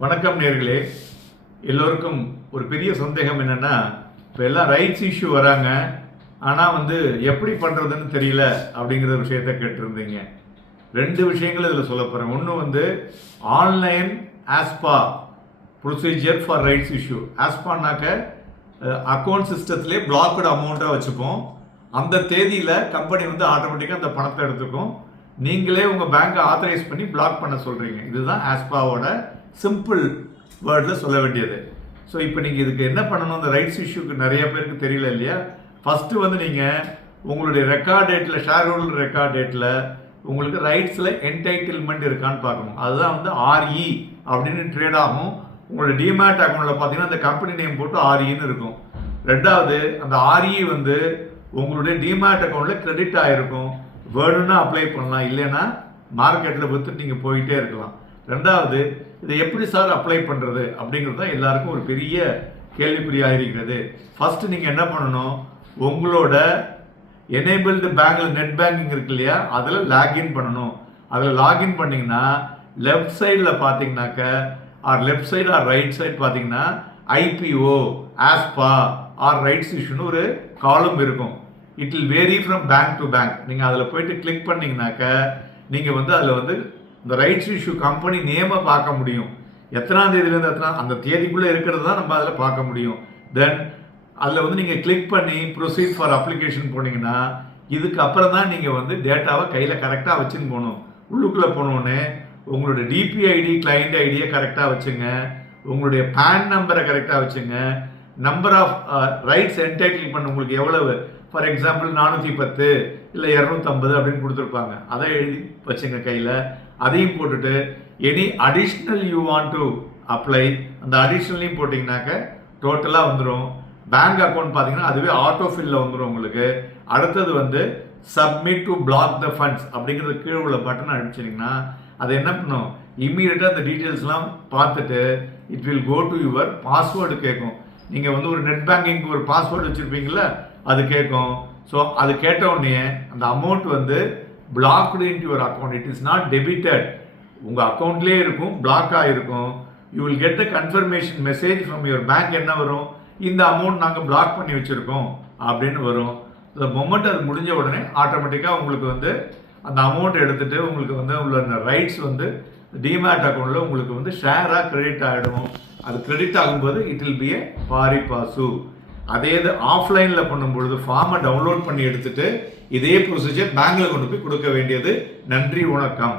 வணக்கம் நேர்களே. எல்லோருக்கும் ஒரு பெரிய சந்தேகம் என்னன்னா, இப்போ எல்லாம் ரைட்ஸ் இஷ்யூ வராங்க, ஆனால் எப்படி பண்ணுறதுன்னு தெரியல அப்படிங்கிற விஷயத்த கேட்டிருந்தீங்க. ரெண்டு விஷயங்கள் இதில் சொல்ல போகிறேன். ஒன்று online ASBA procedure for rights issue. ஆஸ்பானாக்க அக்கௌண்ட் சிஸ்டத்துலேயே பிளாக்டு அமௌண்ட்டாக வச்சுப்போம். அந்த தேதியில் கம்பெனி ஆட்டோமேட்டிக்காக அந்த பணத்தை எடுத்துக்கும். நீங்களே உங்கள் பேங்கை ஆத்தரைஸ் பண்ணி பிளாக் பண்ண சொல்கிறீங்க. இதுதான் ஆஸ்பாவோட சிம்பிள் வேர்டில் சொல்ல வேண்டியது. ஸோ இப்போ நீங்கள் இதுக்கு என்ன பண்ணணும்? அந்த ரைட்ஸ் இஷ்யூக்கு நிறைய பேருக்கு தெரியல இல்லையா? ஃபஸ்ட்டு நீங்கள் உங்களுடைய ரெக்கார்ட் டேட்டில், ஷேர் ஹோல்டர் ரெக்கார்ட் டேட்டில் உங்களுக்கு ரைட்ஸில் என்டைட்டில்மெண்ட் இருக்கான்னு பார்க்கணும். அதுதான் ஆர்இ அப்படின்னு ட்ரேட் ஆகும். உங்களோட டிமேட் அக்கௌண்ட்டில் பார்த்தீங்கன்னா அந்த கம்பெனி நேம் போட்டு ஆர்இன்னு இருக்கும். ரெண்டாவது, அந்த ஆர்இ உங்களுடைய டிமேட் அக்கௌண்ட்டில் கிரெடிட் ஆகிருக்கும். வேணும்னா அப்ளை பண்ணலாம், இல்லைன்னா மார்க்கெட்டில் விற்று நீங்கள் போயிட்டே இருக்கலாம். ரெண்டாவது, இதை எப்படி சார் அப்ளை பண்ணுறது அப்படிங்கிறது தான் எல்லாருக்கும் ஒரு பெரிய கேள்விக்குறியாக இருக்கிறது. ஃபஸ்ட்டு நீங்கள் என்ன பண்ணணும், உங்களோட எனேபிள்டு பேங்கில் நெட் பேங்கிங் இருக்கு இல்லையா, அதில் லாகின் பண்ணணும். அதில் லாகின் பண்ணிங்கன்னா லெஃப்ட் சைடில் பார்த்தீங்கன்னாக்க left side or right side பார்த்தீங்கன்னா ஐபிஓ, ஆஸ்பா ஆர் ரைட்ஸ் இஷ்யூன்னு ஒரு காலம் இருக்கும். It will vary from bank to bank. நீங்கள் அதில் போயிட்டு கிளிக் பண்ணிங்கனாக்க நீங்கள் அதில் இந்த ரைட்ஸ் இஷ்யூ கம்பெனி நேமை பார்க்க முடியும். எத்தனாம் தேதியிலேருந்து அந்த தேதிக்குள்ளே இருக்கிறது தான் நம்ம அதில் பார்க்க முடியும். தென் அதில் நீங்கள் கிளிக் பண்ணி ப்ரொசீட் ஃபார் அப்ளிகேஷன் போனீங்கன்னா இதுக்கு அப்புறம் தான் நீங்கள் டேட்டாவை கையில் கரெக்டாக வச்சுன்னு போகணும். உள்ளுக்குள்ளே போனோடனே உங்களுடைய டிபிஐடி கிளைண்ட் ஐடியை கரெக்டாக வச்சுங்க, உங்களுடைய பேன் நம்பரை கரெக்டாக வச்சுங்க, நம்பர் ஆஃப் ரைட்ஸ் என்டைட்டில் பண்ண உங்களுக்கு எவ்வளவு, ஃபார் எக்ஸாம்பிள் 410 இல்லை 250 அப்படின்னு கொடுத்துருப்பாங்க, அதை எழுதி வச்சுங்க கையில். அதையும் போட்டுட்டு any additional you want to apply, அந்த அடிஷ்னலையும் போட்டிங்கனாக்க டோட்டலாக வந்துடும். பேங்க் அக்கௌண்ட் பார்த்தீங்கன்னா அதுவே ஆட்டோ ஃபில்லில் வந்துடும் உங்களுக்கு. அடுத்தது submit to block the funds அப்படிங்கிறது கீழே உள்ள பட்டன் அடிச்சிங்கன்னா அது என்ன பண்ணும், இம்மீடியட்டாக அந்த டீட்டெயில்ஸ்லாம் பார்த்துட்டு it will go to your password கேட்கும். நீங்கள் ஒரு நெட் பேங்கிங்க்கு ஒரு பாஸ்வேர்டு வச்சுருப்பீங்கள, அது கேட்கும். ஸோ அது கேட்ட உடனே அந்த amount blocked in your account. It is not debited. உங்கள் அக்கௌண்ட்லேயே இருக்கும், பிளாக் ஆகிருக்கும். You will get the confirmation message from your bank. என்ன வரும், இந்த அமௌண்ட் நாங்கள் பிளாக் பண்ணி வச்சுருக்கோம் அப்படின்னு வரும். இந்த மொமெண்ட் அது முடிஞ்ச உடனே ஆட்டோமேட்டிக்காக உங்களுக்கு அந்த அமௌண்ட் எடுத்துகிட்டு உங்களுக்கு உள்ள அந்த ரைட்ஸ் டிமேட் அக்கௌண்ட்டில் உங்களுக்கு ஷேராக கிரெடிட் ஆகிடும். அது கிரெடிட் ஆகும்போது it will B A Pari Basu. அதே இது ஆஃப்லைனில் பண்ணும்பொழுது ஃபார்மை டவுன்லோட் பண்ணி எடுத்துகிட்டு இதே ப்ரொசீஜர் பேங்கில் கொண்டு போய் கொடுக்க வேண்டியது. நன்றி, வணக்கம்.